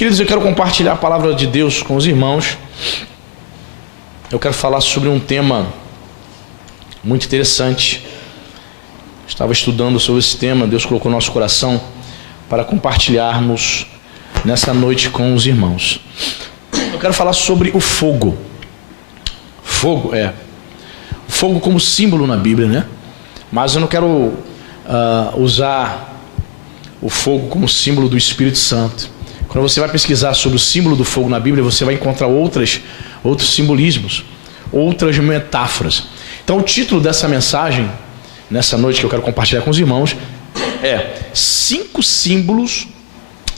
Queridos, eu quero compartilhar a palavra de Deus com os irmãos. Eu quero falar sobre um tema muito interessante. Estava estudando sobre esse tema, Deus colocou no nosso coração para compartilharmos nessa noite com os irmãos. Eu quero falar sobre o fogo. O fogo como símbolo na Bíblia, né? Mas eu não quero usar o fogo como símbolo do Espírito Santo. Quando você vai pesquisar sobre o símbolo do fogo na Bíblia, você vai encontrar outros simbolismos, outras metáforas. Então o título dessa mensagem, nessa noite que eu quero compartilhar com os irmãos, é 5 símbolos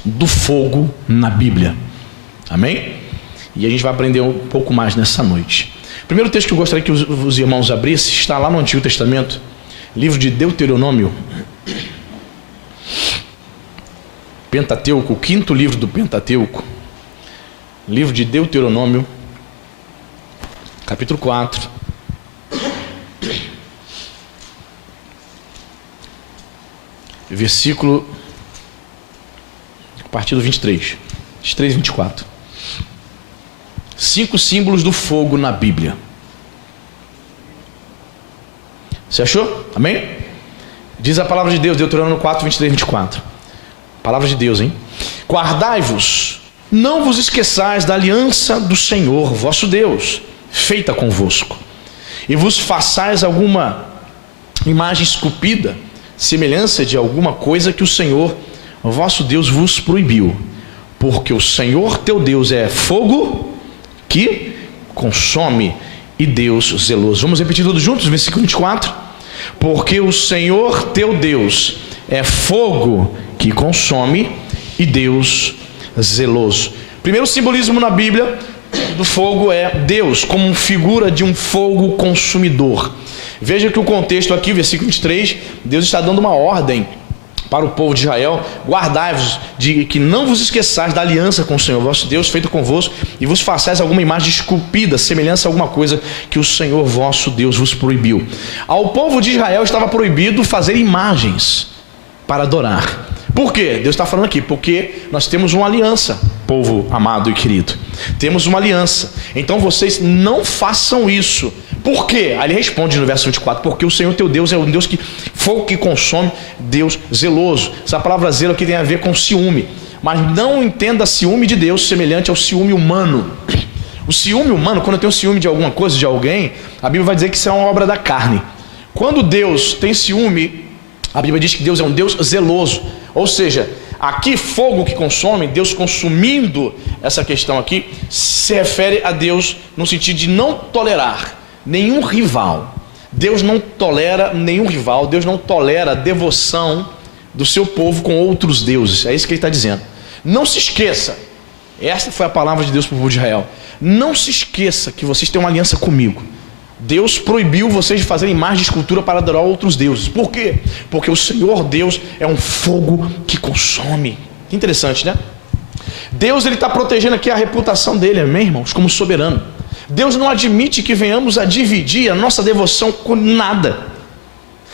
do fogo na Bíblia. Amém? E a gente vai aprender um pouco mais nessa noite. O primeiro texto que eu gostaria que os irmãos abrissem está lá no Antigo Testamento, livro de Deuteronômio, Pentateuco, o 5º livro do Pentateuco, livro de Deuteronômio, capítulo 4, versículo, a partir do 23 e 24. 5 símbolos do fogo na Bíblia. Você achou? Amém? Diz a palavra de Deus, Deuteronômio 4, 23 e 24. Palavra de Deus, hein? Guardai-vos, não vos esqueçais da aliança do Senhor, vosso Deus, feita convosco, e vos façais alguma imagem esculpida, semelhança de alguma coisa que o Senhor, vosso Deus, vos proibiu, porque o Senhor teu Deus é fogo que consome e Deus zeloso. Vamos repetir todos juntos, versículo 24. Porque o Senhor teu Deus é fogo que consome e Deus zeloso. Primeiro simbolismo na Bíblia do fogo é Deus como figura de um fogo consumidor. Veja que o contexto aqui, versículo 23, Deus está dando uma ordem para o povo de Israel: guardai-vos de que não vos esqueçais da aliança com o Senhor vosso Deus, feita convosco, e vos façais alguma imagem esculpida, semelhança a alguma coisa que o Senhor vosso Deus vos proibiu. Ao povo de Israel estava proibido fazer imagens para adorar. Por quê? Deus está falando aqui, porque nós temos uma aliança, povo amado e querido. Temos uma aliança. Então vocês não façam isso. Por quê? Aí ele responde no verso 24: porque o Senhor teu Deus é um Deus que fogo que consome, Deus zeloso. Essa palavra zelo aqui tem a ver com ciúme. Mas não entenda ciúme de Deus semelhante ao ciúme humano. O ciúme humano, quando eu tenho ciúme de alguma coisa, de alguém, a Bíblia vai dizer que isso é uma obra da carne. Quando Deus tem ciúme, a Bíblia diz que Deus é um Deus zeloso. Ou seja, aqui fogo que consome, Deus consumindo essa questão aqui, se refere a Deus no sentido de não tolerar nenhum rival. Deus não tolera nenhum rival, Deus não tolera a devoção do seu povo com outros deuses. É isso que ele está dizendo. Não se esqueça, esta foi a palavra de Deus para o povo de Israel: não se esqueça que vocês têm uma aliança comigo. Deus proibiu vocês de fazerem imagem de escultura para adorar outros deuses. Por quê? Porque o Senhor Deus é um fogo que consome. Que interessante, né? Deus está protegendo aqui a reputação dele, amém, irmãos? Como soberano. Deus não admite que venhamos a dividir a nossa devoção com nada.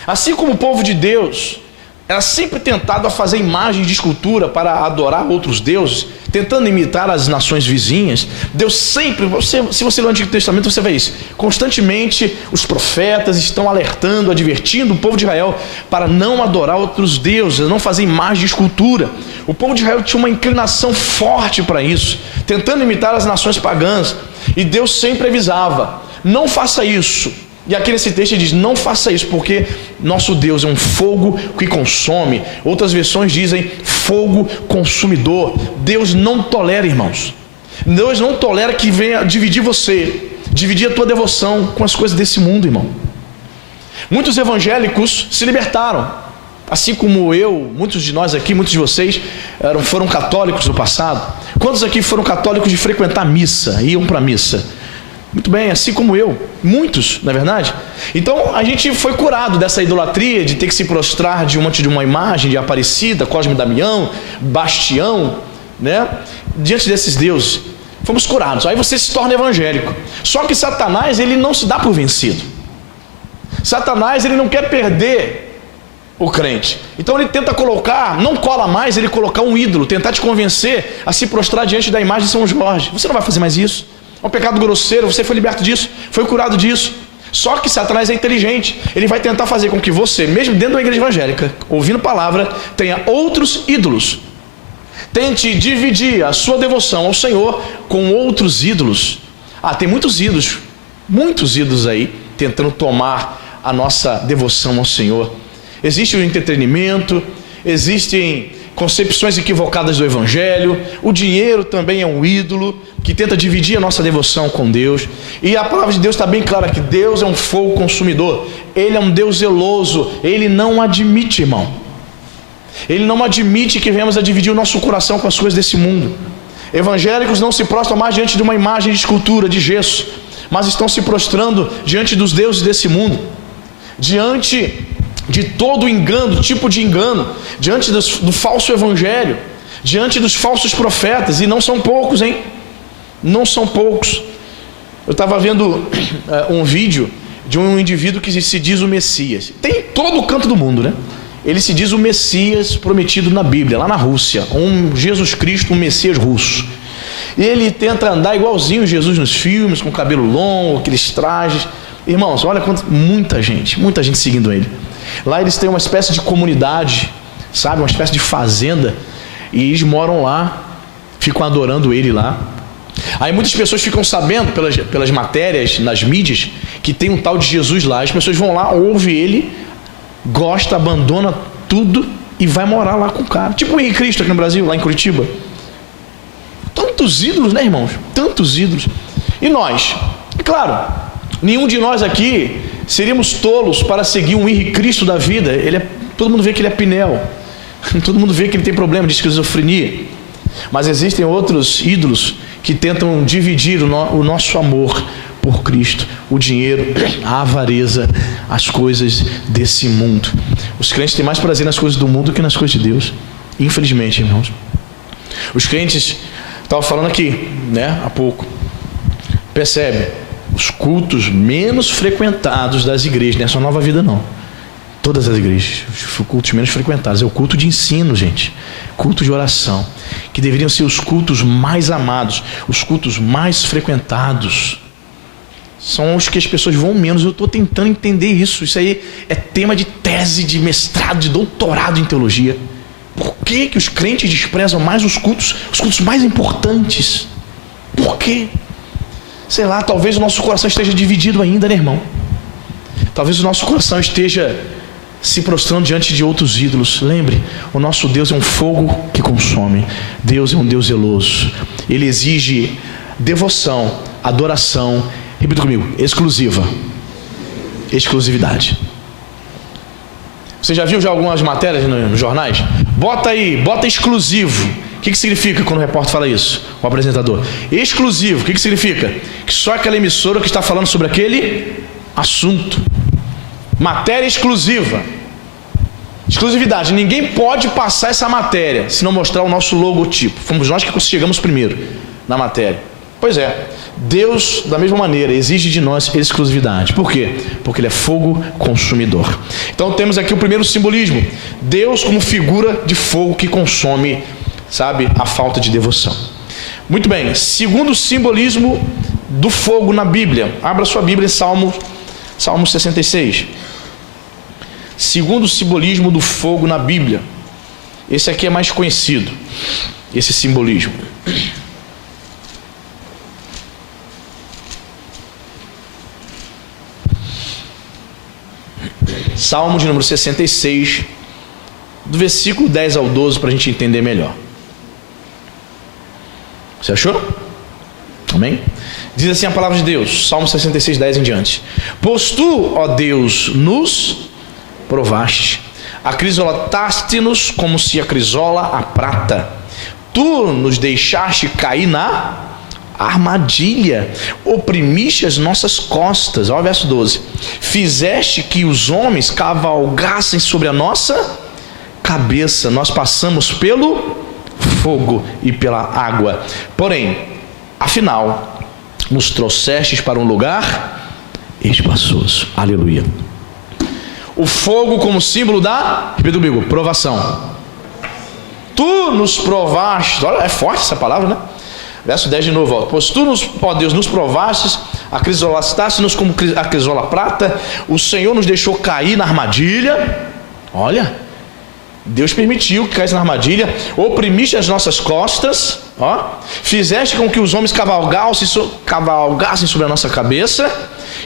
Assim como o povo de Deus era sempre tentado a fazer imagens de escultura para adorar outros deuses, tentando imitar as nações vizinhas, Deus sempre, se você ler o Antigo Testamento, você vê isso. Constantemente os profetas estão alertando, advertindo o povo de Israel para não adorar outros deuses, não fazer imagem de escultura. O povo de Israel tinha uma inclinação forte para isso, tentando imitar as nações pagãs, e Deus sempre avisava: não faça isso. E aqui nesse texto ele diz: não faça isso, porque nosso Deus é um fogo que consome. Outras versões dizem fogo consumidor. Deus não tolera, irmãos. Deus não tolera que venha dividir você, dividir a tua devoção com as coisas desse mundo, irmão. Muitos evangélicos se libertaram, assim como eu, muitos de nós aqui, muitos de vocês foram católicos no passado. Quantos aqui foram católicos de frequentar missa, iam para a missa? Muito bem, assim como eu, muitos, na verdade. Então a gente foi curado dessa idolatria de ter que se prostrar diante de uma imagem de Aparecida, Cosme e Damião, Bastião, né? Diante desses deuses, fomos curados. Aí você se torna evangélico. Só que Satanás, ele não se dá por vencido. Satanás, ele não quer perder o crente. Então ele tenta colocar, não cola mais ele colocar um ídolo, tentar te convencer a se prostrar diante da imagem de São Jorge. Você não vai fazer mais isso. É um pecado grosseiro, você foi liberto disso, foi curado disso. Só que Satanás é inteligente. Ele vai tentar fazer com que você, mesmo dentro da igreja evangélica, ouvindo palavra, tenha outros ídolos. Tente dividir a sua devoção ao Senhor com outros ídolos. Tem muitos ídolos aí, tentando tomar a nossa devoção ao Senhor. Existe o entretenimento, existem concepções equivocadas do Evangelho, o dinheiro também é um ídolo que tenta dividir a nossa devoção com Deus. E a palavra de Deus está bem clara que Deus é um fogo consumidor, Ele é um Deus zeloso, Ele não admite, irmão, Ele não admite que venhamos a dividir o nosso coração com as coisas desse mundo. Evangélicos não se prostram mais diante de uma imagem de escultura, de gesso, mas estão se prostrando diante dos deuses desse mundo, diante de todo engano, tipo de engano, diante do falso evangelho, diante dos falsos profetas, e não são poucos, hein? Não são poucos. Eu estava vendo um vídeo de um indivíduo que se diz o Messias. Tem em todo o canto do mundo, né? Ele se diz o Messias prometido na Bíblia, lá na Rússia, um Jesus Cristo, um Messias russo. E ele tenta andar igualzinho Jesus nos filmes, com cabelo longo, aqueles trajes. Irmãos, olha quanto, muita gente seguindo ele. Lá eles têm uma espécie de comunidade, sabe, uma espécie de fazenda, e eles moram lá, ficam adorando ele lá. Aí muitas pessoas ficam sabendo pelas matérias, nas mídias, que tem um tal de Jesus lá. As pessoas vão lá, ouvem ele, gosta, abandona tudo e vai morar lá com o cara. Tipo o Henrique Cristo aqui no Brasil, lá em Curitiba. Tantos ídolos, né, irmãos? Tantos ídolos. E nós? E claro, nenhum de nós aqui seríamos tolos para seguir um Henrique Cristo da vida. Todo mundo vê que ele é Pinel. Todo mundo vê que ele tem problema de esquizofrenia. Mas existem outros ídolos que tentam dividir o nosso amor por Cristo, o dinheiro, a avareza, as coisas desse mundo. Os crentes têm mais prazer nas coisas do mundo do que nas coisas de Deus, infelizmente, irmãos. Os crentes, estava falando aqui, né, há pouco, percebe, os cultos menos frequentados das igrejas, não é só Nova Vida não, todas as igrejas, os cultos menos frequentados, é o culto de ensino, gente, culto de oração, que deveriam ser os cultos mais amados, os cultos mais frequentados, são os que as pessoas vão menos. Eu estou tentando entender isso aí é tema de tese, de mestrado, de doutorado em teologia. Por que os crentes desprezam mais os cultos mais importantes? Por quê? Sei lá, talvez o nosso coração esteja dividido ainda, né, irmão? Talvez o nosso coração esteja se prostrando diante de outros ídolos. Lembre, o nosso Deus é um fogo que consome. Deus é um Deus zeloso. Ele exige devoção, adoração, repita comigo, exclusividade. Você já viu algumas matérias nos jornais? Bota exclusivo. O que significa quando o repórter fala isso? O apresentador. Exclusivo, o que significa? Que só aquela emissora que está falando sobre aquele assunto. Matéria exclusiva. Exclusividade. Ninguém pode passar essa matéria se não mostrar o nosso logotipo. Fomos nós que chegamos primeiro na matéria. Pois é, Deus, da mesma maneira, exige de nós exclusividade. Por quê? Porque Ele é fogo consumidor. Então temos aqui o primeiro simbolismo. Deus como figura de fogo que consome, sabe, a falta de devoção. Muito bem, segundo simbolismo do fogo na Bíblia. Abra sua Bíblia em Salmo 66. Segundo simbolismo do fogo na Bíblia. Esse aqui é mais conhecido, esse simbolismo. Salmo de número 66, do versículo 10 ao 12, para a gente entender melhor. Você achou? Amém? Diz assim a palavra de Deus, Salmo 66, 10 em diante. Pois tu, ó Deus, nos provaste, acrisolataste-nos como se acrisola a prata. Tu nos deixaste cair na armadilha, oprimiste as nossas costas. Olha o verso 12. Fizeste que os homens cavalgassem sobre a nossa cabeça. Nós passamos pelo fogo e pela água. Porém, afinal, nos trouxestes para um lugar espaçoso. Aleluia. O fogo como símbolo da, repita comigo, provação. Tu nos provaste, olha, é forte essa palavra, né? Verso 10 de novo, ó. Pois tu, ó Deus, nos provastes, acrisolaste-nos como a crisola prata, o Senhor nos deixou cair na armadilha. Olha, Deus permitiu que caísse na armadilha, oprimiste as nossas costas, ó, fizeste com que os homens cavalgassem sobre a nossa cabeça,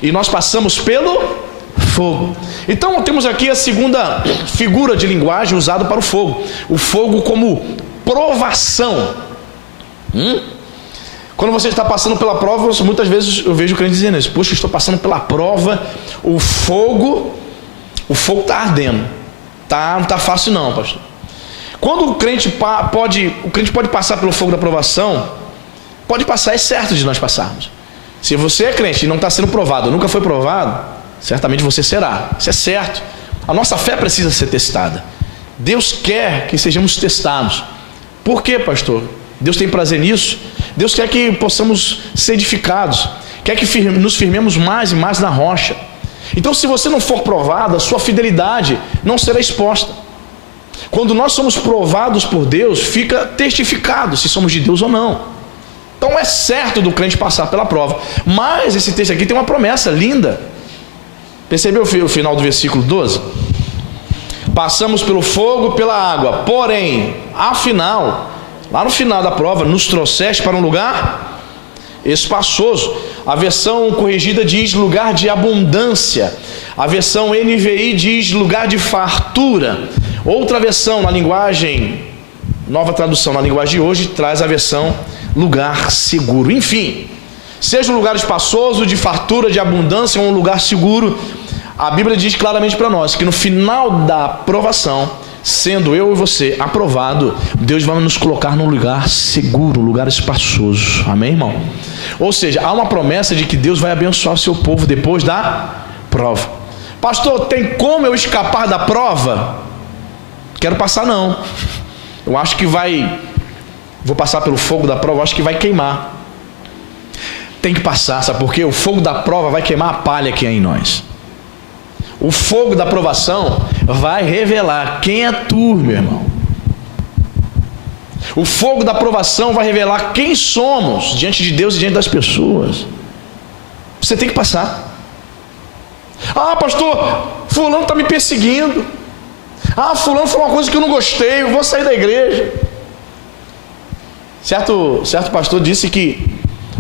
e nós passamos pelo fogo. Então temos aqui a segunda figura de linguagem usada para o fogo como provação. Quando você está passando pela prova, muitas vezes eu vejo o crente dizendo isso: puxa, estou passando pela prova, o fogo está ardendo, não está fácil não, pastor. Quando o crente pode passar pelo fogo da provação, pode passar, é certo de nós passarmos. Se você é crente e não está sendo provado, nunca foi provado, certamente você será, isso é certo. A nossa fé precisa ser testada. Deus quer que sejamos testados. Por quê, pastor? Deus tem prazer nisso. Deus quer que possamos ser edificados, quer que nos firmemos mais e mais na rocha. Então, se você não for provado, a sua fidelidade não será exposta. Quando nós somos provados por Deus, fica testificado se somos de Deus ou não. Então é certo do crente passar pela prova. Mas esse texto aqui tem uma promessa linda. Percebeu o final do versículo 12? Passamos pelo fogo, pela água, porém, afinal, lá no final da prova, nos trouxeste para um lugar espaçoso. A versão corrigida diz lugar de abundância. A versão NVI diz lugar de fartura. Outra versão, na linguagem, nova tradução na linguagem de hoje, traz a versão lugar seguro. Enfim, seja um lugar espaçoso, de fartura, de abundância, ou um lugar seguro, a Bíblia diz claramente para nós que no final da provação, sendo eu e você aprovado, Deus vai nos colocar num lugar seguro, um lugar espaçoso. Amém, irmão? Ou seja, há uma promessa de que Deus vai abençoar o seu povo depois da prova. Pastor, tem como eu escapar da prova? Quero passar não. Eu acho que vou passar pelo fogo da prova, eu acho que vai queimar. Tem que passar, sabe por quê? O fogo da prova vai queimar a palha que é em nós. O fogo da provação vai revelar quem é tu, meu irmão. O fogo da provação vai revelar quem somos diante de Deus e diante das pessoas. Você tem que passar. Ah, pastor, fulano está me perseguindo. Ah, fulano falou uma coisa que eu não gostei, eu vou sair da igreja. Certo pastor disse que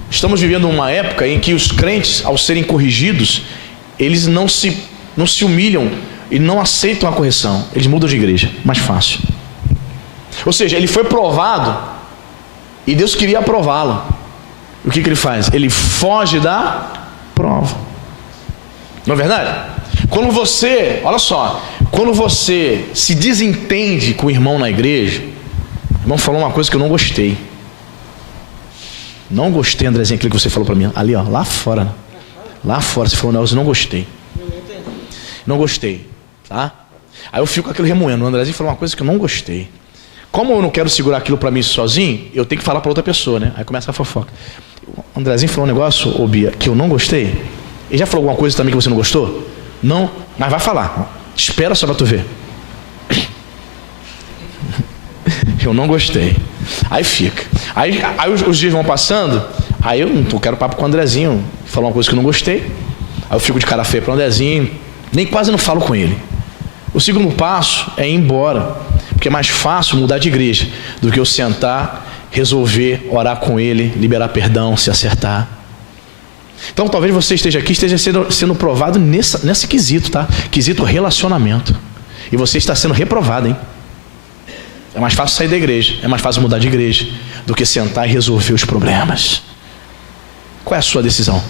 estamos vivendo uma época em que os crentes, ao serem corrigidos, eles não se humilham e não aceitam a correção. Eles mudam de igreja, mais fácil. Ou seja, ele foi provado e Deus queria aprová-lo. O que ele faz? Ele foge da prova. Não é verdade? Quando você, olha só, quando você se desentende com o irmão na igreja, o irmão falou uma coisa que eu não gostei. Não gostei, Andrezinho, aquilo que você falou para mim. Ali, ó, lá fora. Lá fora, você falou, não, eu não gostei. Não gostei, tá? Aí eu fico com aquilo remoendo. O Andrezinho falou uma coisa que eu não gostei. Como eu não quero segurar aquilo para mim sozinho, eu tenho que falar para outra pessoa, né? Aí começa a fofoca. O Andrezinho falou um negócio, ô Bia, que eu não gostei. Ele já falou alguma coisa também que você não gostou? Não, mas vai falar. Espera só para tu ver. Eu não gostei. Aí fica. Aí os dias vão passando. Aí eu quero papo com o Andrezinho. Falou uma coisa que eu não gostei. Aí eu fico de cara feia para o Andrezinho. Nem quase não falo com ele. O segundo passo é ir embora. Porque é mais fácil mudar de igreja do que eu sentar, resolver, orar com ele, liberar perdão, se acertar. Então talvez você esteja aqui, esteja sendo provado nesse quesito, tá? Quesito relacionamento. E você está sendo reprovado, hein? É mais fácil sair da igreja, é mais fácil mudar de igreja do que sentar e resolver os problemas. Qual é a sua decisão?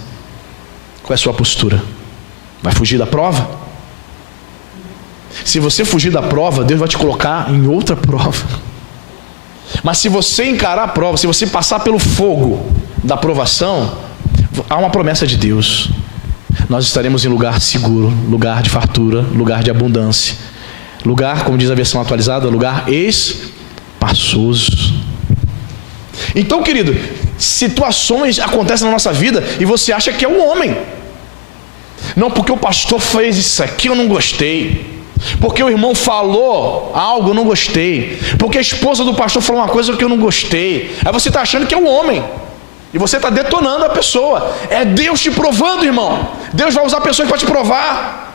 Qual é a sua postura? Vai fugir da prova? Se você fugir da prova, Deus vai te colocar em outra prova. Mas se você encarar a prova, se você passar pelo fogo da provação, há uma promessa de Deus. Nós estaremos em lugar seguro, lugar de fartura, lugar de abundância. Lugar, como diz a versão atualizada, lugar espaçoso. Então, querido, situações acontecem na nossa vida e você acha que é um homem. Não, porque o pastor fez isso aqui, eu não gostei. Porque o irmão falou algo, eu não gostei. Porque a esposa do pastor falou uma coisa que eu não gostei. Aí você está achando que é o homem. E você está detonando a pessoa. É Deus te provando, irmão. Deus vai usar pessoas para te provar.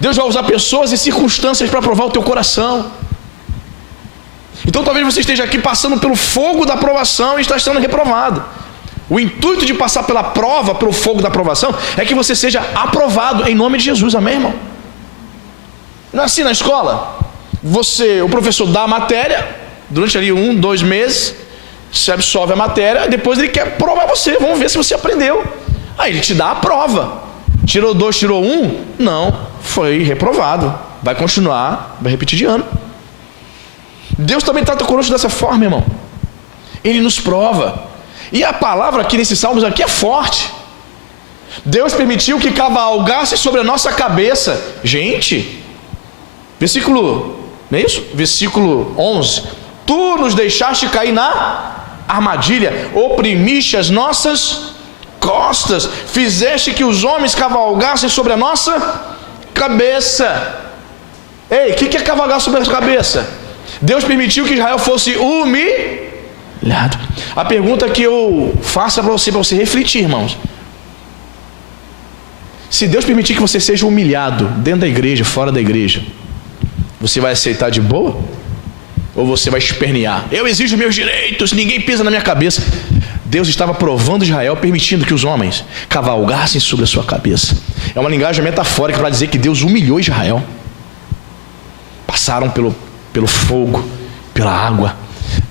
Deus vai usar pessoas e circunstâncias para provar o teu coração. Então talvez você esteja aqui passando pelo fogo da provação e está sendo reprovado. O intuito de passar pela prova, pelo fogo da provação, é que você seja aprovado em nome de Jesus, amém, irmão? Não é assim na escola? O professor dá a matéria, durante ali 1, 2 meses, você absorve a matéria, depois ele quer provar você, vamos ver se você aprendeu. Aí ele te dá a prova. Tirou 2, tirou 1? Não, foi reprovado. Vai continuar, vai repetir de ano. Deus também trata conosco dessa forma, irmão. Ele nos prova. E a palavra aqui nesses salmos aqui é forte. Deus permitiu que cavalgasse sobre a nossa cabeça. Gente, versículo, não é isso? Versículo 11. Tu nos deixaste cair na armadilha, oprimiste as nossas costas, fizeste que os homens cavalgassem sobre a nossa cabeça. Ei, o que é cavalgar sobre a sua cabeça? Deus permitiu que Israel fosse humilhado. A pergunta que eu faço para você refletir, irmãos: se Deus permitir que você seja humilhado dentro da igreja, fora da igreja, você vai aceitar de boa? Ou você vai espernear? Eu exijo meus direitos, ninguém pisa na minha cabeça. Deus estava provando Israel, permitindo que os homens cavalgassem sobre a sua cabeça. É uma linguagem metafórica para dizer que Deus humilhou Israel. Passaram pelo fogo, pela água.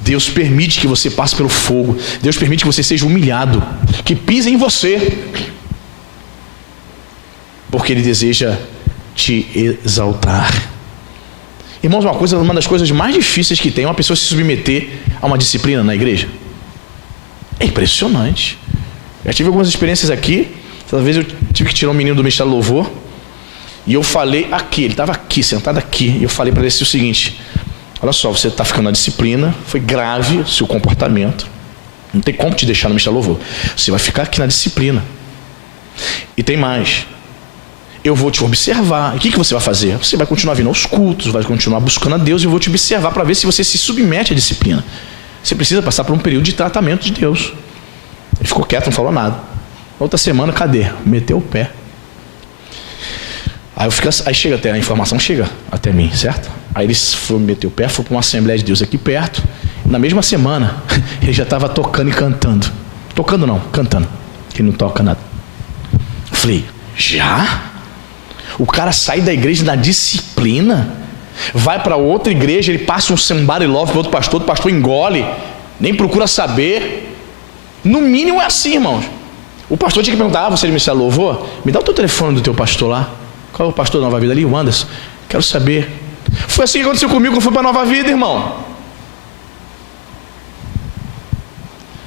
Deus permite que você passe pelo fogo. Deus permite que você seja humilhado, que pise em você, porque Ele deseja te exaltar. Irmãos, uma das coisas mais difíceis que tem é uma pessoa se submeter a uma disciplina na igreja. É impressionante. Já tive algumas experiências aqui. Certa vez eu tive que tirar um menino do Ministério do Louvor, e eu falei aqui, ele estava aqui, sentado aqui, e eu falei para ele o seguinte: olha só, você está ficando na disciplina, foi grave o seu comportamento, não tem como te deixar no Ministério do Louvor, você vai ficar aqui na disciplina. E tem mais, eu vou te observar. E o que você vai fazer? Você vai continuar vindo aos cultos, vai continuar buscando a Deus, e eu vou te observar para ver se você se submete à disciplina. Você precisa passar por um período de tratamento de Deus. Ele ficou quieto, não falou nada. Outra semana, cadê? Meteu o pé. Aí chega até, a informação chega até mim, certo? Aí ele foi meter o pé, foi para uma Assembleia de Deus aqui perto. Na mesma semana, ele já estava tocando e cantando. Tocando não, cantando. Que ele não toca nada. Eu falei, já? O cara sai da igreja na disciplina, vai para outra igreja, ele passa um somebody love para outro pastor engole, nem procura saber. No mínimo é assim, irmãos. O pastor tinha que perguntar: você me louvor? Me dá o teu telefone do teu pastor lá. Qual é o pastor da Nova Vida ali? O Anderson. Quero saber. Foi assim que aconteceu comigo quando eu fui para a Nova Vida, irmão.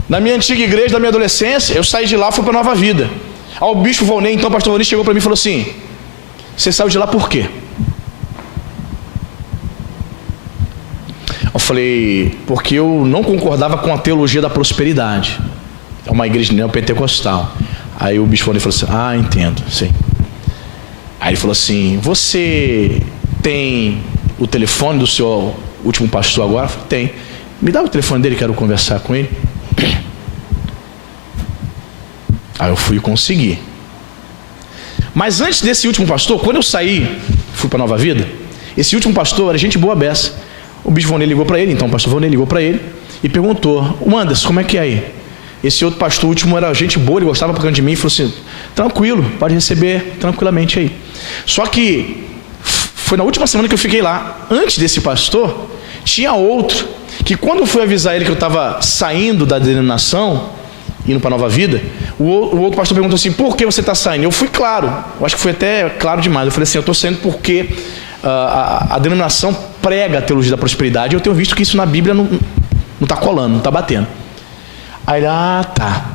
Na minha antiga igreja, da minha adolescência, eu saí de lá e fui para a Nova Vida. Aí o bispo Volney, então o pastor Volney, chegou para mim e falou assim: você saiu de lá por quê? Eu falei: porque eu não concordava com a teologia da prosperidade. É uma igreja neopentecostal. Aí o bispo Volney falou assim: ah, entendo, sei. Aí ele falou assim: você tem o telefone do seu último pastor agora? Eu falei: tem. Me dá o telefone dele, quero conversar com ele. Aí eu fui conseguir. Mas antes desse último pastor, quando eu saí, fui para Nova Vida, esse último pastor era gente boa beça. O bispo Vonei ligou para ele, então o pastor Vonei ligou para ele e perguntou: o Anderson, como é que é aí? Esse outro pastor último era gente boa, ele gostava pra de mim, e falou assim: tranquilo, pode receber tranquilamente aí. Só que foi na última semana que eu fiquei lá. Antes desse pastor, tinha outro, que quando eu fui avisar ele que eu estava saindo da denominação, indo para Nova Vida, o outro pastor perguntou assim: por que você está saindo? Eu fui claro, eu acho que foi até claro demais. Eu falei assim: eu estou saindo porque a denominação prega a teologia da prosperidade, e eu tenho visto que isso na Bíblia não está colando, não está batendo. Aí ele: tá.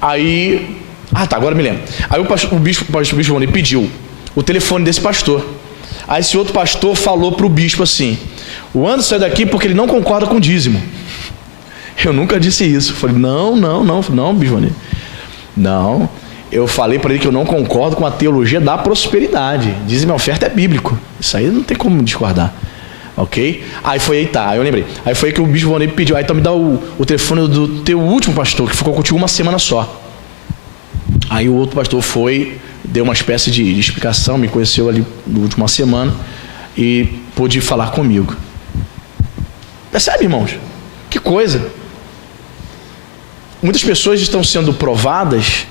Aí, tá, agora me lembro. Aí o bispo Vonei pediu o telefone desse pastor. Aí esse outro pastor falou para o bispo assim: o Anderson sai daqui porque ele não concorda com o dízimo. Eu nunca disse isso. Eu falei: não, bispo Vonei. Não, eu falei para ele que eu não concordo com a teologia da prosperidade. Dizem minha oferta é bíblico. Isso aí não tem como discordar. Ok? Aí eu lembrei. Aí foi que o bispo Vonei pediu, então me dá o telefone do teu último pastor, que ficou contigo uma semana só. Aí o outro pastor deu uma espécie de explicação, me conheceu ali na última semana e pôde falar comigo. Percebe, irmãos? Que coisa! Muitas pessoas estão sendo provadas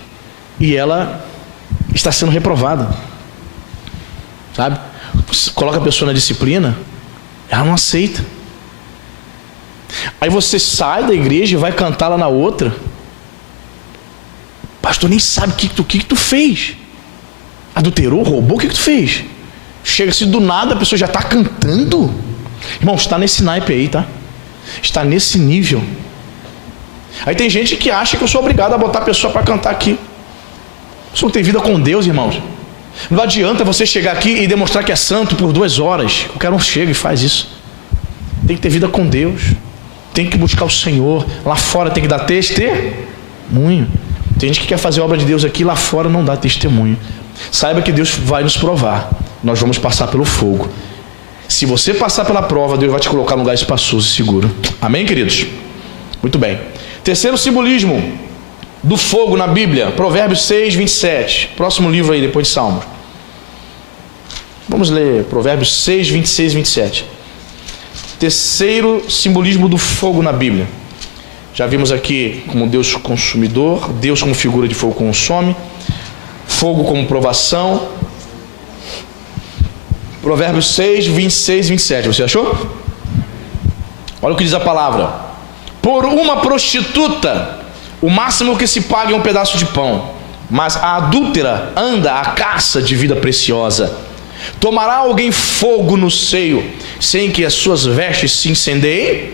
e ela está sendo reprovada. Sabe? Coloca a pessoa na disciplina, ela não aceita. Aí você sai da igreja e vai cantar lá na outra. Pastor, nem sabe o que tu fez. Adulterou, roubou, o que tu fez? Chega-se do nada, a pessoa já está cantando. Irmão, está nesse naipe aí, tá? Está nesse nível. Aí tem gente que acha que eu sou obrigado a botar a pessoa para cantar aqui. A pessoa tem vida com Deus, irmãos. Não adianta você chegar aqui e demonstrar que é santo por 2 horas. O cara não chega e faz isso. Tem que ter vida com Deus. Tem que buscar o Senhor. Lá fora tem que dar testemunho. Tem gente que quer fazer a obra de Deus aqui, lá fora não dá testemunho. Saiba que Deus vai nos provar. Nós vamos passar pelo fogo. Se você passar pela prova, Deus vai te colocar num lugar espaçoso e seguro. Amém, queridos? Muito bem. Terceiro simbolismo do fogo na Bíblia, Provérbios 6, 27. Próximo livro aí, depois de Salmos. Vamos ler Provérbios 6, 26 e 27. Terceiro simbolismo do fogo na Bíblia. Já vimos aqui como Deus consumidor, Deus como figura de fogo consome, fogo como provação. Provérbios 6, 26 e 27. Você achou? Olha o que diz a palavra. Por uma prostituta, o máximo que se paga é um pedaço de pão, mas a adúltera anda à caça de vida preciosa. Tomará alguém fogo no seio, sem que as suas vestes se incendeiem?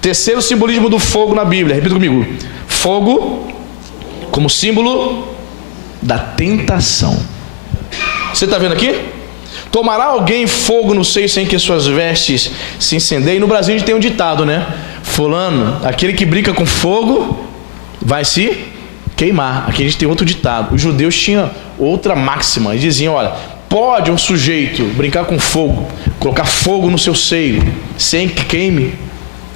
Terceiro simbolismo do fogo na Bíblia, repita comigo. Fogo como símbolo da tentação. Você está vendo aqui? Tomará alguém fogo no seio sem que suas vestes se incendeiem? No Brasil a gente tem um ditado, né? Fulano, aquele que brinca com fogo vai se queimar. Aqui a gente tem outro ditado. Os judeus tinham outra máxima. Eles diziam, olha, pode um sujeito brincar com fogo, colocar fogo no seu seio sem que queime?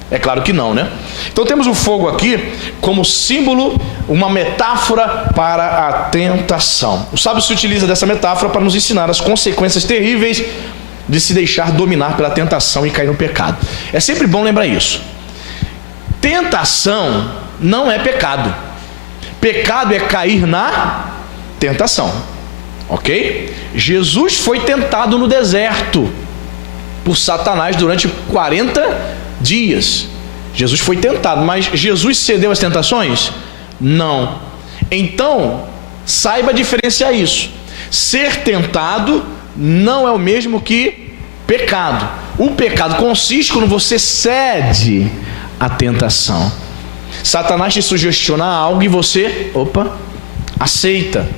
É claro que não, né? Então temos o fogo aqui como símbolo, uma metáfora para a tentação. O sábio se utiliza dessa metáfora para nos ensinar as consequências terríveis de se deixar dominar pela tentação e cair no pecado. É sempre bom lembrar isso. Tentação não é pecado. Pecado é cair na tentação. Ok? Jesus foi tentado no deserto por Satanás durante 40 dias. Jesus foi tentado, mas Jesus cedeu às tentações? Não. Então, saiba diferenciar isso. Ser tentado não é o mesmo que pecado. O pecado consiste quando você cede à tentação. Satanás te sugestiona algo e você, aceita.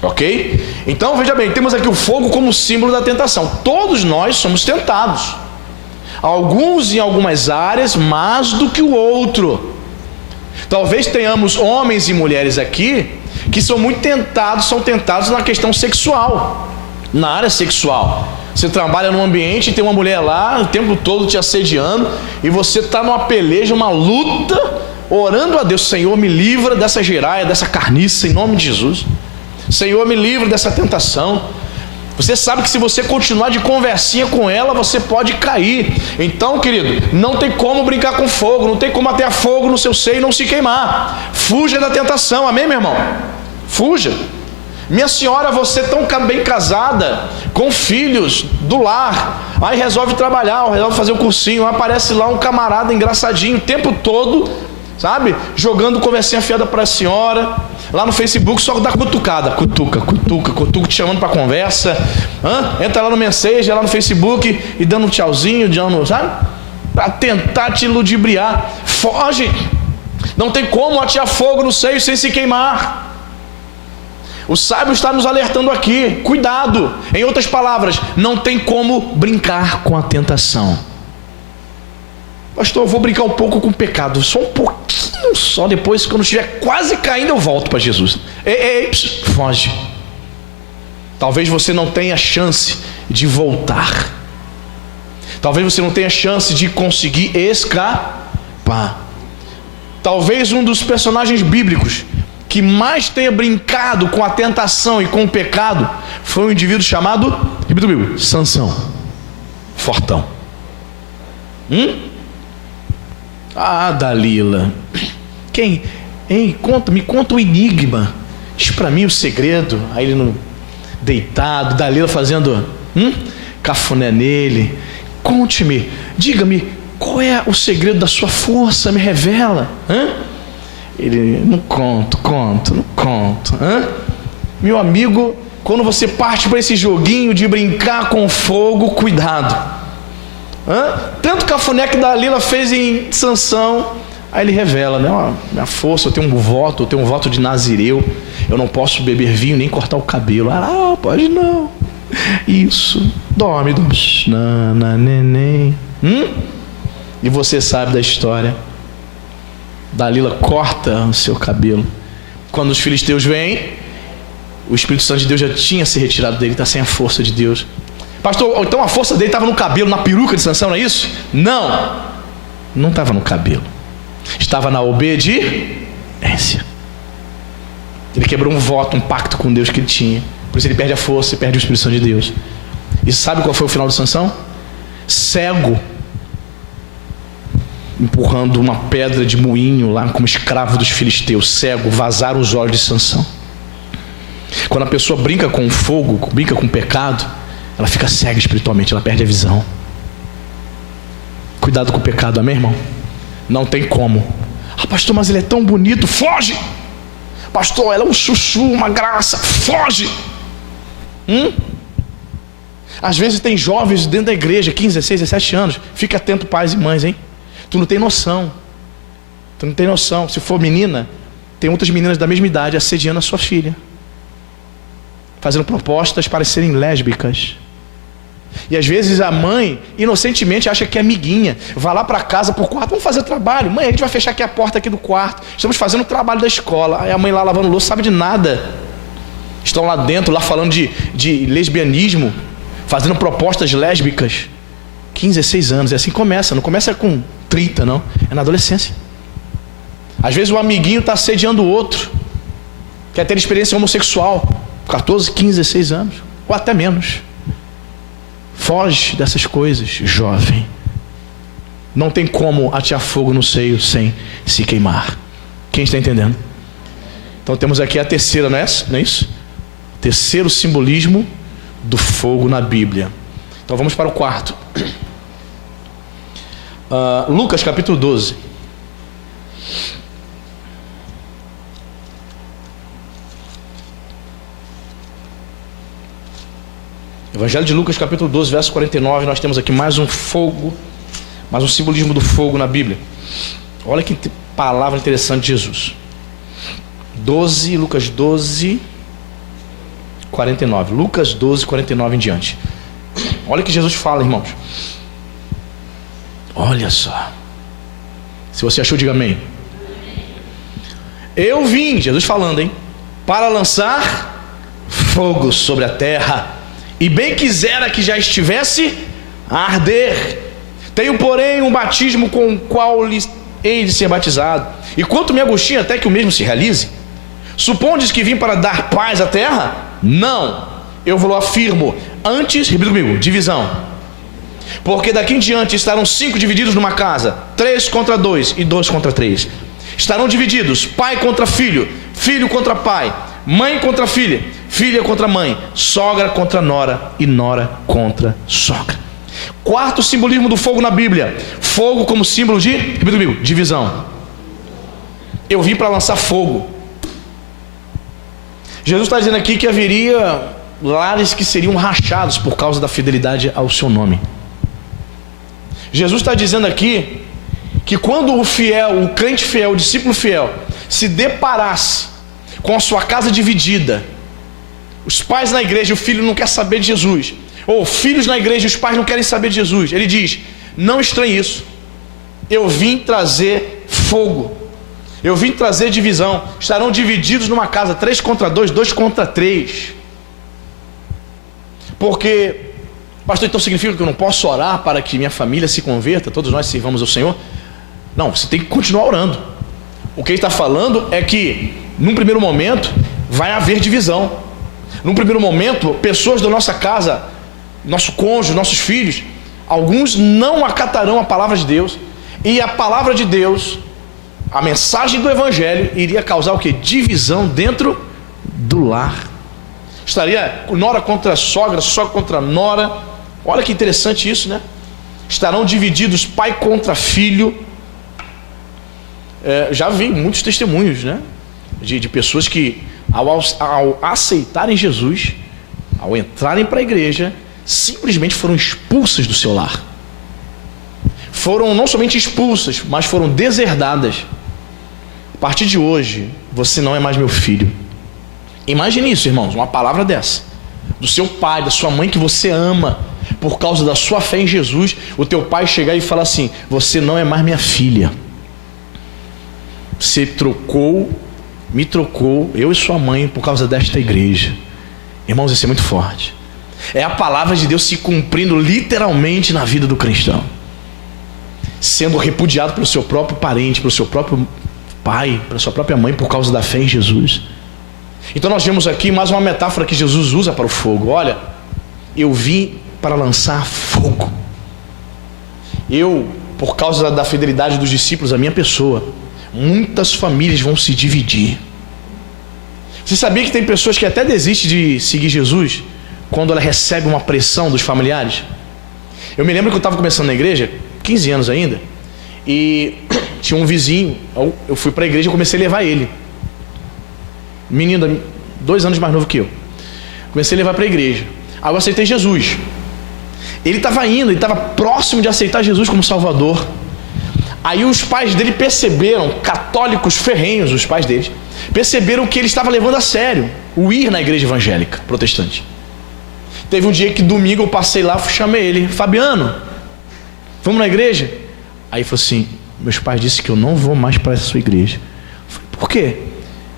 Ok? Então, veja bem, temos aqui o fogo como símbolo da tentação. Todos nós somos tentados. Alguns em algumas áreas mais do que o outro. Talvez tenhamos homens e mulheres aqui que são muito tentados, são tentados na questão sexual, na área sexual. Você trabalha num ambiente e tem uma mulher lá o tempo todo te assediando e você está numa peleja, uma luta, orando a Deus: Senhor, me livra dessa giraia, dessa carniça, em nome de Jesus. Senhor, me livra dessa tentação. Você sabe que se você continuar de conversinha com ela, você pode cair. Então, querido, não tem como brincar com fogo, não tem como atear fogo no seu seio e não se queimar. Fuja da tentação, amém, meu irmão? Fuja. Minha senhora, você tão bem casada, com filhos, do lar, aí resolve trabalhar, resolve fazer um cursinho, aparece lá um camarada engraçadinho o tempo todo, sabe? Jogando conversinha fiada para a senhora, lá no Facebook, só dá cutucada, cutuca, te chamando para conversa, entra lá no Messenger, lá no Facebook, e dando um tchauzinho, sabe? Para tentar te ludibriar. Foge. Não tem como atear fogo no seio sem se queimar. O sábio está nos alertando aqui, cuidado. Em outras palavras, não tem como brincar com a tentação. Pastor, eu vou brincar um pouco com o pecado, só um pouquinho. Só depois, quando estiver quase caindo, eu volto para Jesus. Ei, foge. Talvez você não tenha chance de voltar. Talvez você não tenha chance de conseguir escapar. Talvez um dos personagens bíblicos que mais tenha brincado com a tentação e com o pecado foi um indivíduo chamado, repita comigo, Sansão. Fortão. Ah, Dalila. Quem? Ei, me conta o enigma. Diz para mim o segredo. Aí ele deitado, Dalila fazendo cafuné nele. Conte-me, diga-me, qual é o segredo da sua força? Me revela. Ele, não conto. Meu amigo, quando você parte para esse joguinho de brincar com fogo, cuidado. Tanto cafuné que Dalila fez em Sansão. Aí ele revela, né? Minha força, eu tenho um voto de nazireu. Eu não posso beber vinho nem cortar o cabelo. Pode não. Isso, dorme. Nana, neném. E você sabe da história. Dalila corta o seu cabelo. Quando os filisteus vêm, o Espírito Santo de Deus já tinha se retirado dele, está sem a força de Deus. Pastor, então a força dele estava no cabelo, na peruca de Sansão, não é isso? Não estava no cabelo. Estava na obediência. Ele quebrou um voto, um pacto com Deus que ele tinha. Por isso ele perde a força e perde o Espírito Santo de Deus. E sabe qual foi o final de Sansão? Cego, empurrando uma pedra de moinho lá como escravo dos filisteus. Cego, vazaram os olhos de Sansão. Quando a pessoa brinca com fogo, brinca com pecado, ela fica cega espiritualmente, ela perde a visão. Cuidado com o pecado, amém, irmão? Não tem como. Pastor, mas ele é tão bonito, foge! Pastor, ela é um chuchu, uma graça, foge! Às vezes tem jovens dentro da igreja, 15, 16, 17 anos. Fica atento, pais e mães, hein? Tu não tem noção. Se for menina, tem outras meninas da mesma idade assediando a sua filha, fazendo propostas para serem lésbicas. E às vezes a mãe, inocentemente, acha que é amiguinha. Vai lá para casa, pro quarto, vamos fazer trabalho. Mãe, a gente vai fechar aqui a porta aqui do quarto. Estamos fazendo o trabalho da escola. Aí a mãe lá lavando louça, sabe de nada. Estão lá dentro, lá falando de lesbianismo, fazendo propostas lésbicas. 15, 16 anos, e assim começa. Não começa com 30, não. É na adolescência. Às vezes o amiguinho está assediando o outro. Quer ter experiência homossexual. 14, 15, 16 anos. Ou até menos. Foge dessas coisas, jovem. Não tem como atear fogo no seio sem se queimar. Quem está entendendo? Então temos aqui a terceira, não é isso? Terceiro simbolismo do fogo na Bíblia. Então vamos para o quarto. Lucas capítulo 12. Evangelho de Lucas capítulo 12, verso 49. Nós temos aqui mais um fogo, mais um simbolismo do fogo na Bíblia. Olha que palavra interessante de Jesus. Lucas 12, 49. Lucas 12, 49 em diante. Olha o que Jesus fala, irmãos. Olha só. Se você achou, diga amém. Eu vim, Jesus falando, para lançar fogo sobre a terra, e bem quisera que já estivesse a arder. Tenho, porém, um batismo com o qual hei de ser batizado, e quanto me angustia até que o mesmo se realize. Supondes que vim para dar paz à terra? Não, eu vos afirmo. Antes, repita comigo, divisão. Porque daqui em diante estarão 5 divididos numa casa, 3 contra 2 e 2 contra 3. Estarão divididos, pai contra filho, filho contra pai, mãe contra filha, filha contra mãe, sogra contra nora e nora contra sogra. Quarto simbolismo do fogo na Bíblia. Fogo como símbolo de, repita comigo, divisão. Eu vim para lançar fogo. Jesus está dizendo aqui que haveria lares que seriam rachados por causa da fidelidade ao seu nome. Jesus está dizendo aqui que quando o fiel, o crente fiel, o discípulo fiel, se deparasse com a sua casa dividida, os pais na igreja e o filho não quer saber de Jesus, ou filhos na igreja e os pais não querem saber de Jesus, ele diz: não estranhe isso, eu vim trazer fogo. Eu vim trazer divisão. Estarão divididos numa casa, 3 contra 2, 2 contra 3. Porque, pastor, então significa que eu não posso orar para que minha família se converta, todos nós sirvamos ao Senhor? Não, você tem que continuar orando. O que ele está falando é que, num primeiro momento, vai haver divisão. Num primeiro momento, pessoas da nossa casa, nosso cônjuge, nossos filhos, alguns não acatarão a palavra de Deus. E a palavra de Deus, a mensagem do Evangelho, iria causar o quê? Divisão dentro do lar. Estaria nora contra sogra, sogra contra nora. Olha que interessante isso, né? Estarão divididos pai contra filho. Já vi muitos testemunhos, né? De pessoas que ao aceitarem Jesus, ao entrarem para a igreja, simplesmente foram expulsas do seu lar. Foram não somente expulsas, mas foram deserdadas. A partir de hoje, você não é mais meu filho. Imagine isso, irmãos, uma palavra dessa. Do seu pai, da sua mãe que você ama, por causa da sua fé em Jesus, o teu pai chegar e falar assim: você não é mais minha filha. Você me trocou, eu e sua mãe, por causa desta igreja. Irmãos, isso é muito forte. É a palavra de Deus se cumprindo literalmente na vida do cristão. Sendo repudiado pelo seu próprio parente, pelo seu próprio pai, pela sua própria mãe, por causa da fé em Jesus. Então nós vemos aqui mais uma metáfora que Jesus usa para o fogo. Olha, eu vim para lançar fogo. Eu, por causa da fidelidade dos discípulos à minha pessoa, muitas famílias vão se dividir. Você sabia que tem pessoas que até desistem de seguir Jesus quando ela recebe uma pressão dos familiares? Eu me lembro que eu estava começando na igreja, 15 anos ainda, e tinha um vizinho. Eu fui para a igreja e comecei a levar ele, menino 2 anos mais novo que eu. Comecei a levar para a igreja. Aí eu aceitei Jesus. Ele estava próximo de aceitar Jesus como Salvador. Aí os pais dele perceberam, católicos ferrenhos, os pais dele, perceberam que ele estava levando a sério o ir na igreja evangélica protestante. Teve um dia que domingo eu passei lá, chamei ele: Fabiano, vamos na igreja? Aí ele falou assim: meus pais disseram que eu não vou mais para essa sua igreja. Eu falei: por quê?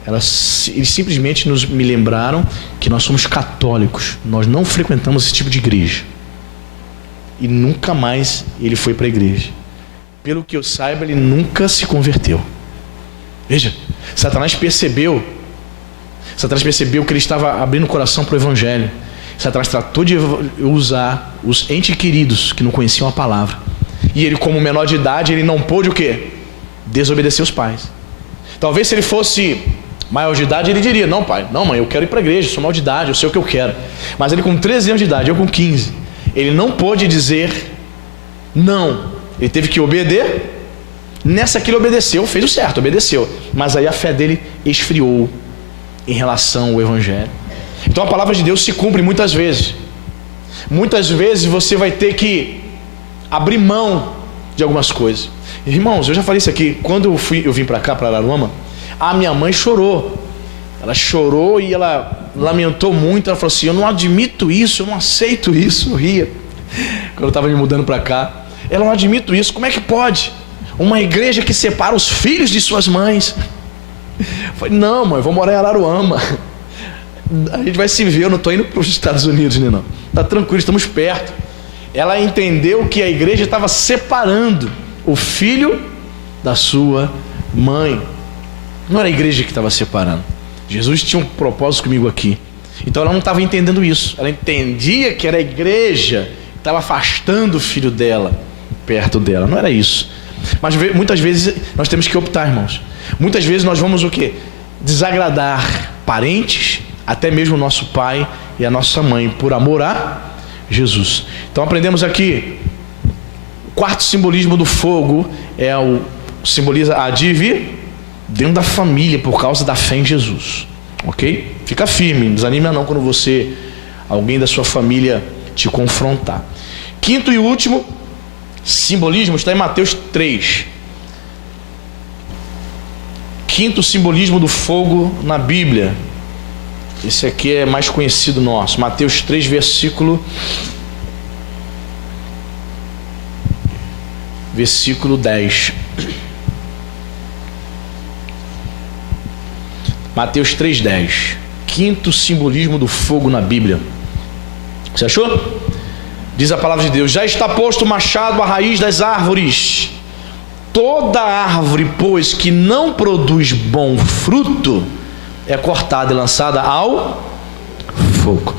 Eles simplesmente me lembraram que nós somos católicos, nós não frequentamos esse tipo de igreja. E nunca mais ele foi para a igreja. Pelo que eu saiba, ele nunca se converteu. Veja, Satanás percebeu que ele estava abrindo o coração para o evangelho. Satanás tratou de usar os entes queridos que não conheciam a palavra. E ele, como menor de idade, ele não pôde o quê? Desobedecer os pais. Talvez se ele fosse maior de idade, ele diria: não, pai, não, mãe, eu quero ir para a igreja, sou maior de idade, eu sei o que eu quero. Mas ele com 13 anos de idade, eu com 15, ele não pôde dizer não. Ele teve que obedecer. Nessa que ele obedeceu, fez o certo, obedeceu. Mas aí a fé dele esfriou em relação ao evangelho. Então a palavra de Deus se cumpre muitas vezes. Muitas vezes você vai ter que abrir mão de algumas coisas. Irmãos, eu já falei isso aqui. Quando eu vim para cá, para Araruama, a minha mãe chorou. Ela chorou e ela lamentou muito. Ela falou assim: eu não admito isso, eu não aceito isso. Eu ria quando eu estava me mudando para cá. Ela: não admito isso, como é que pode? Uma igreja que separa os filhos de suas mães. Eu falei: não, mãe, eu vou morar em Araruama. A gente vai se ver, eu não estou indo para os Estados Unidos, né, não. Está tranquilo, estamos perto. Ela entendeu que a igreja estava separando o filho da sua mãe. Não era a igreja que estava separando. Jesus tinha um propósito comigo aqui. Então ela não estava entendendo isso. Ela entendia que era a igreja que estava afastando o filho dela perto dela. Não era isso. Mas muitas vezes nós temos que optar, irmãos. Muitas vezes nós vamos o quê? Desagradar parentes, até mesmo o nosso pai e a nossa mãe, por amor a Jesus. Então aprendemos aqui, o quarto simbolismo do fogo simboliza a divisão dentro da família por causa da fé em Jesus. Ok? Fica firme, não desanima não quando alguém da sua família te confrontar. Quinto e último simbolismo está em Mateus 3. Quinto simbolismo do fogo na Bíblia. Esse aqui é mais conhecido nosso. Mateus 3, versículo 10. Mateus 3,10. Quinto simbolismo do fogo na Bíblia. Você achou? Diz a palavra de Deus: já está posto o machado à raiz das árvores. Toda árvore, pois, que não produz bom fruto, é cortada e lançada ao fogo.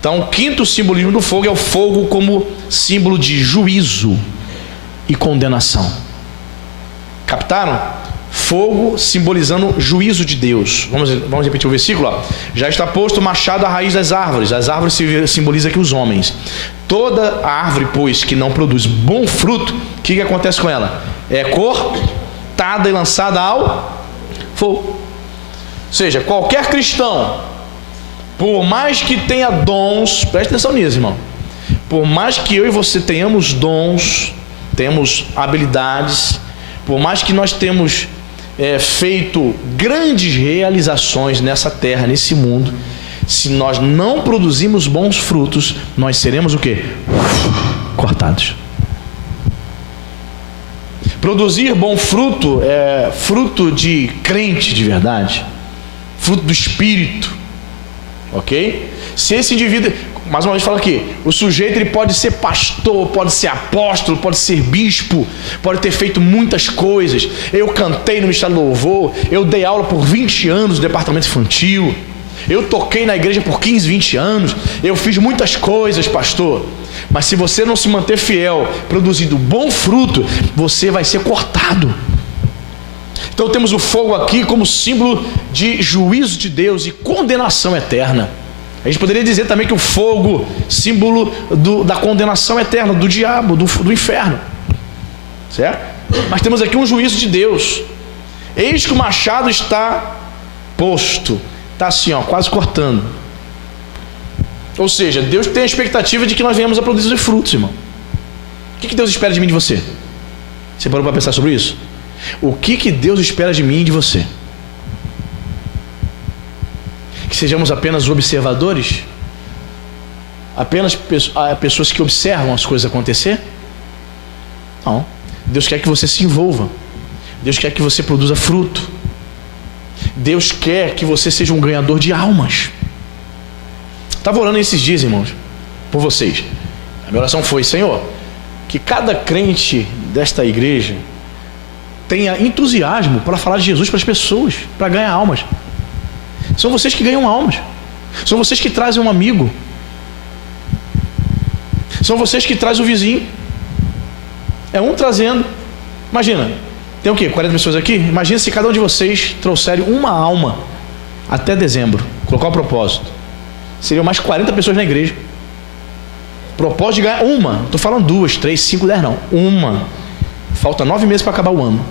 Então, o quinto simbolismo do fogo é o fogo como símbolo de juízo e condenação. Captaram? Fogo simbolizando juízo de Deus. Vamos repetir o versículo? Ó. Já está posto o machado à raiz das árvores. As árvores simbolizam aqui os homens. Toda árvore, pois, que não produz bom fruto, o que acontece com ela? É cortada e lançada ao fogo. Ou seja, qualquer cristão, por mais que tenha dons, preste atenção nisso, irmão. Por mais que eu e você tenhamos dons, temos habilidades, por mais que nós temos feito grandes realizações nessa terra, nesse mundo, se nós não produzimos bons frutos, nós seremos o quê? Cortados. Produzir bom fruto é fruto de crente de verdade, fruto do Espírito, ok? Se esse indivíduo, mais uma vez fala aqui, o sujeito ele pode ser pastor, pode ser apóstolo, pode ser bispo, pode ter feito muitas coisas. Eu cantei no Ministério do Louvor, eu dei aula por 20 anos no departamento infantil, eu toquei na igreja por 15, 20 anos, eu fiz muitas coisas, pastor. Mas se você não se manter fiel, produzindo bom fruto, você vai ser cortado. Então temos o fogo aqui como símbolo de juízo de Deus e condenação eterna. A gente poderia dizer também que o fogo, símbolo da condenação eterna, do diabo, do inferno. Certo? Mas temos aqui um juízo de Deus. Eis que o machado está posto. Está assim, ó, quase cortando. Ou seja, Deus tem a expectativa de que nós venhamos a produzir frutos, irmão. O que Deus espera de mim e de você? Você parou para pensar sobre isso? O que Deus espera de mim e de você? Que sejamos apenas observadores? Apenas pessoas que observam as coisas acontecer? Não. Deus quer que você se envolva. Deus quer que você produza fruto. Deus quer que você seja um ganhador de almas. Estava orando esses dias, irmãos, por vocês. A minha oração foi: Senhor, que cada crente desta igreja tenha entusiasmo para falar de Jesus para as pessoas, para ganhar almas. São vocês que ganham almas. São vocês que trazem um amigo. São vocês que trazem o vizinho. É um trazendo. Imagina, tem o quê? 40 pessoas aqui? Imagina se cada um de vocês trouxerem uma alma até dezembro. Colocar o propósito. Seriam mais 40 pessoas na igreja. Propósito de ganhar uma. Não estou falando 2, 3, 5, 10 não. Uma. Falta 9 meses para acabar o ano.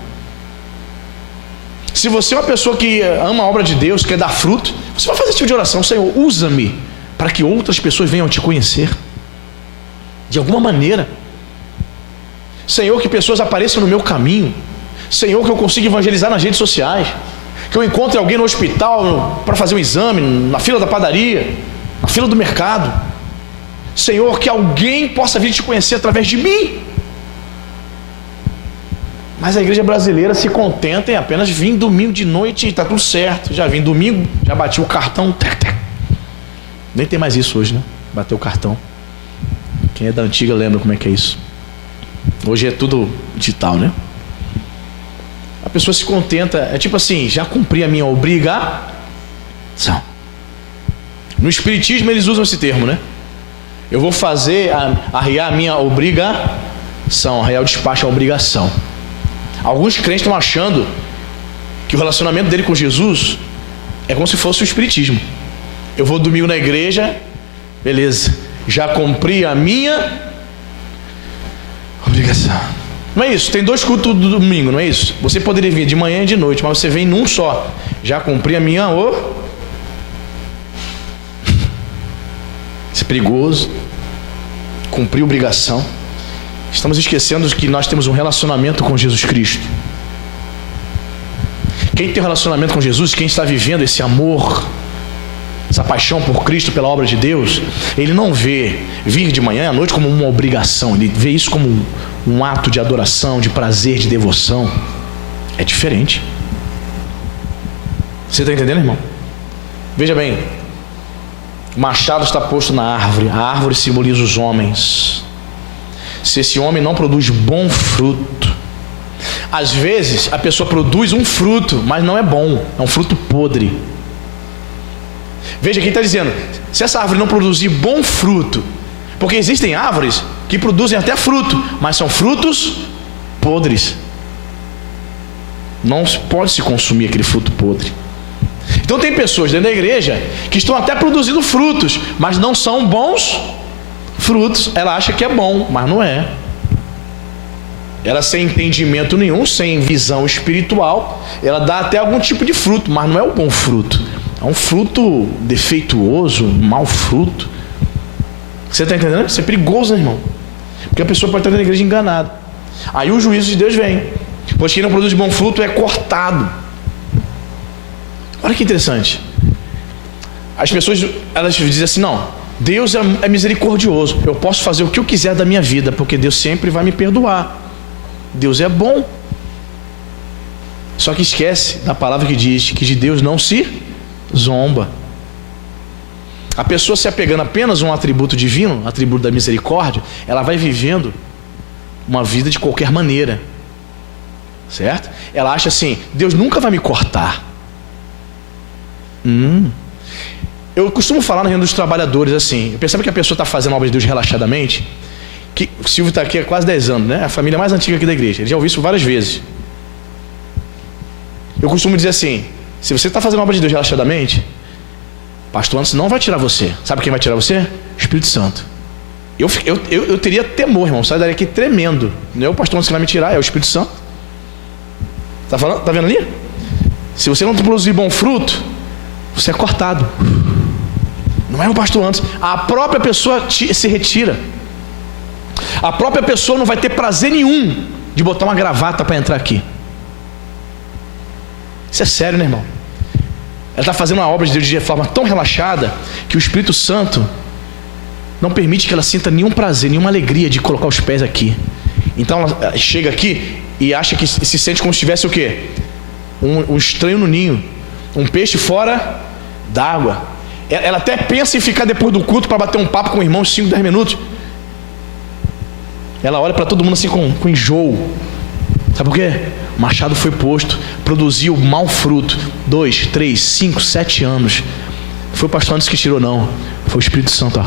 Se você é uma pessoa que ama a obra de Deus, quer dar fruto, você vai fazer esse tipo de oração: Senhor, usa-me para que outras pessoas venham te conhecer de alguma maneira. Senhor, que pessoas apareçam no meu caminho. Senhor, que eu consiga evangelizar nas redes sociais, que eu encontre alguém no hospital para fazer um exame, na fila da padaria, na fila do mercado. Senhor, que alguém possa vir te conhecer através de mim. Mas a igreja brasileira se contenta em apenas vir domingo de noite e está tudo certo. Já vim domingo, já bati o cartão. Nem tem mais isso hoje, né? Bateu o cartão. Quem é da antiga lembra como é que é isso. Hoje é tudo digital, né? A pessoa se contenta, é tipo assim: já cumpri a minha obrigação. No espiritismo eles usam esse termo, né? Eu vou fazer, arriar a minha obrigação, arriar o despacho, a obrigação. Alguns crentes estão achando que o relacionamento dele com Jesus é como se fosse o espiritismo. Eu vou domingo na igreja, beleza, já cumpri a minha obrigação. Não é isso, tem 2 cultos do domingo, não é isso? Você poderia vir de manhã e de noite, mas você vem num só. Já cumpri a minha Isso é perigoso. Cumprir obrigação. Estamos esquecendo que nós temos um relacionamento com Jesus Cristo. Quem tem um relacionamento com Jesus, quem está vivendo esse amor, essa paixão por Cristo, pela obra de Deus, ele não vê vir de manhã à noite como uma obrigação. Ele vê isso como um ato de adoração, de prazer, de devoção. É diferente. Você está entendendo, irmão? Veja bem, o machado está posto na árvore, a árvore simboliza os homens. Se esse homem não produz bom fruto, às vezes a pessoa produz um fruto, mas não é bom, é um fruto podre. Veja, quem está dizendo, se essa árvore não produzir bom fruto, porque existem árvores que produzem até fruto, mas são frutos podres. Não pode se consumir aquele fruto podre. Então tem pessoas dentro da igreja que estão até produzindo frutos, mas não são bons frutos. Ela acha que é bom, mas não é. Ela sem entendimento nenhum, sem visão espiritual, ela dá até algum tipo de fruto, mas não é o bom fruto. É um fruto defeituoso, um mau fruto. Você está entendendo? Isso é perigoso, né, irmão? Porque a pessoa pode estar na igreja enganada. Aí o juízo de Deus vem. Pois quem não produz bom fruto é cortado. Olha que interessante. As pessoas, elas dizem assim, não, Deus é misericordioso. Eu posso fazer o que eu quiser da minha vida, porque Deus sempre vai me perdoar. Deus é bom. Só que esquece da palavra que diz que de Deus não se zomba. A pessoa se apegando apenas a um atributo divino, atributo da misericórdia, ela vai vivendo uma vida de qualquer maneira. Certo? Ela acha assim, Deus nunca vai me cortar. Eu costumo falar na reunião dos trabalhadores assim, percebe que a pessoa está fazendo a obra de Deus relaxadamente, que o Silvio está aqui há quase 10 anos, né? A família mais antiga aqui da igreja, ele já ouviu isso várias vezes. Eu costumo dizer assim, se você está fazendo a obra de Deus relaxadamente, pastor Anderson não vai tirar você. Sabe quem vai tirar você? Espírito Santo. Eu teria temor, irmão, sai daqui tremendo. Não é o pastor Anderson que vai me tirar, é o Espírito Santo. Tá vendo ali? Se você não produzir bom fruto, você é cortado. Não é o pastor Anderson. A própria pessoa se retira. A própria pessoa não vai ter prazer nenhum de botar uma gravata para entrar aqui. Isso é sério, né, irmão? Ela está fazendo uma obra de Deus de forma tão relaxada que o Espírito Santo não permite que ela sinta nenhum prazer, nenhuma alegria de colocar os pés aqui. Então ela chega aqui e acha que se sente como se tivesse o quê? Um estranho no ninho, um peixe fora d'água. Ela até pensa em ficar depois do culto para bater um papo com o irmão 5, 10 minutos. Ela olha para todo mundo assim com enjoo. Sabe por quê? O machado foi posto, produziu mau fruto. 2, 3, 5, 7 anos. Não foi o pastor Anderson que tirou, não. Foi o Espírito Santo, ó.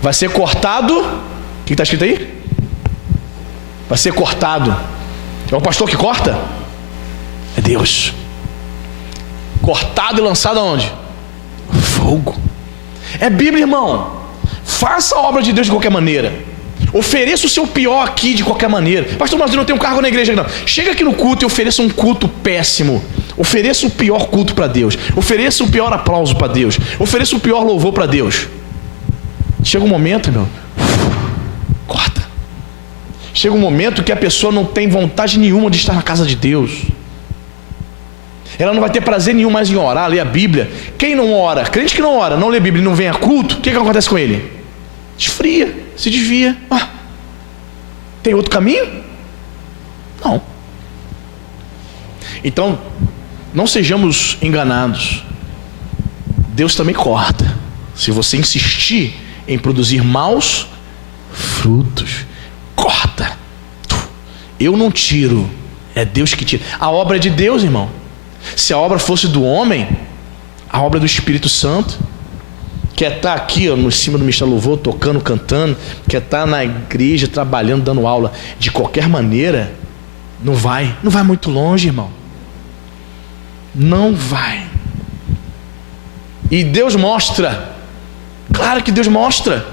Vai ser cortado. O que está escrito aí? Vai ser cortado. É o pastor que corta? É Deus. Cortado e lançado aonde? Fogo. É Bíblia, irmão. Faça a obra de Deus de qualquer maneira. Ofereça o seu pior aqui de qualquer maneira. Pastor, mas eu não tenho cargo na igreja, não. Chega aqui no culto e ofereça um culto péssimo. Ofereça o pior culto para Deus. Ofereça o pior aplauso para Deus. Ofereça o pior louvor para Deus. Chega um momento, meu, corta. Chega um momento que a pessoa não tem vontade nenhuma de estar na casa de Deus. Ela não vai ter prazer nenhum mais em orar, ler a Bíblia. Quem não ora, crente que não ora, não lê a Bíblia e não vem a culto, o que acontece com ele? Esfria, se desvia. Tem outro caminho? Não. Então, não sejamos enganados. Deus também corta. Se você insistir em produzir maus frutos, corta. Eu não tiro, é Deus que tira. A obra é de Deus, irmão. Se a obra fosse do homem, a obra é do Espírito Santo. Quer estar aqui, ó, no cima do Ministério Louvor, tocando, cantando, quer estar na igreja, trabalhando, dando aula, de qualquer maneira, não vai muito longe, irmão. Não vai. E Deus mostra, claro que Deus mostra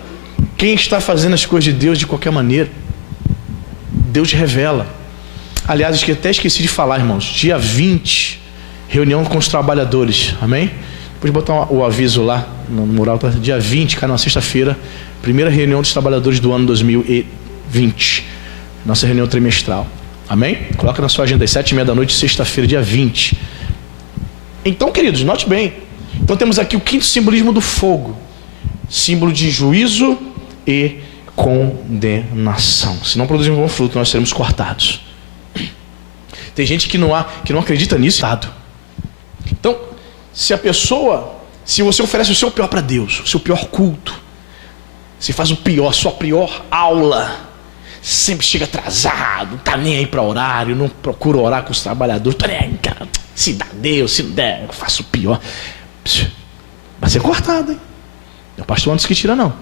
quem está fazendo as coisas de Deus de qualquer maneira. Deus revela. Aliás, até esqueci de falar, irmãos, dia 20, reunião com os trabalhadores, amém? Depois botar o aviso lá no mural, tá? Dia 20, cai numa sexta-feira, primeira reunião dos trabalhadores do ano 2020, nossa reunião trimestral, amém? Coloca na sua agenda às 7h30 da noite, sexta-feira, dia 20. Então, queridos, note bem, então temos aqui o quinto simbolismo do fogo, símbolo de juízo e condenação. Se não produzirmos bom fruto, nós seremos cortados. Tem gente que não acredita nisso, Então, se você oferece o seu pior para Deus, o seu pior culto, você faz a sua pior aula, sempre chega atrasado, não tá nem aí para horário, não procura orar com os trabalhadores, tá nem aí, cara, se dá Deus, se não der, eu faço o pior, vai ser cortado, hein? Não é o pastor antes que tira, não.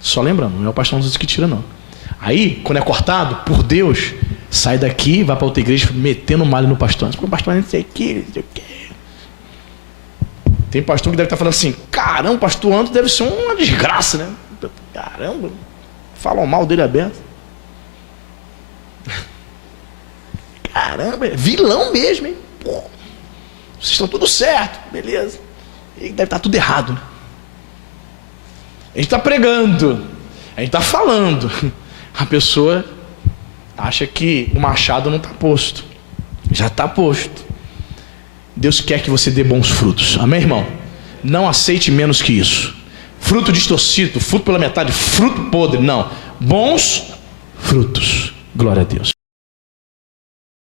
Só lembrando, não é o pastor antes que tira, não. Aí, quando é cortado por Deus, sai daqui, vai para outra igreja metendo malho no pastor antes, porque o pastor antes não sei o que. Tem pastor que deve estar falando assim: caramba, pastor Anto deve ser uma desgraça, né? Caramba, falam mal dele aberto. Caramba, é vilão mesmo, hein? Pô, vocês estão tudo certo, beleza. E deve estar tudo errado, né? A gente está pregando, a gente está falando. A pessoa acha que o machado não está posto. Já está posto. Deus quer que você dê bons frutos. Amém, irmão? Não aceite menos que isso. Fruto distorcido, fruto pela metade, fruto podre. Não. Bons frutos. Glória a Deus.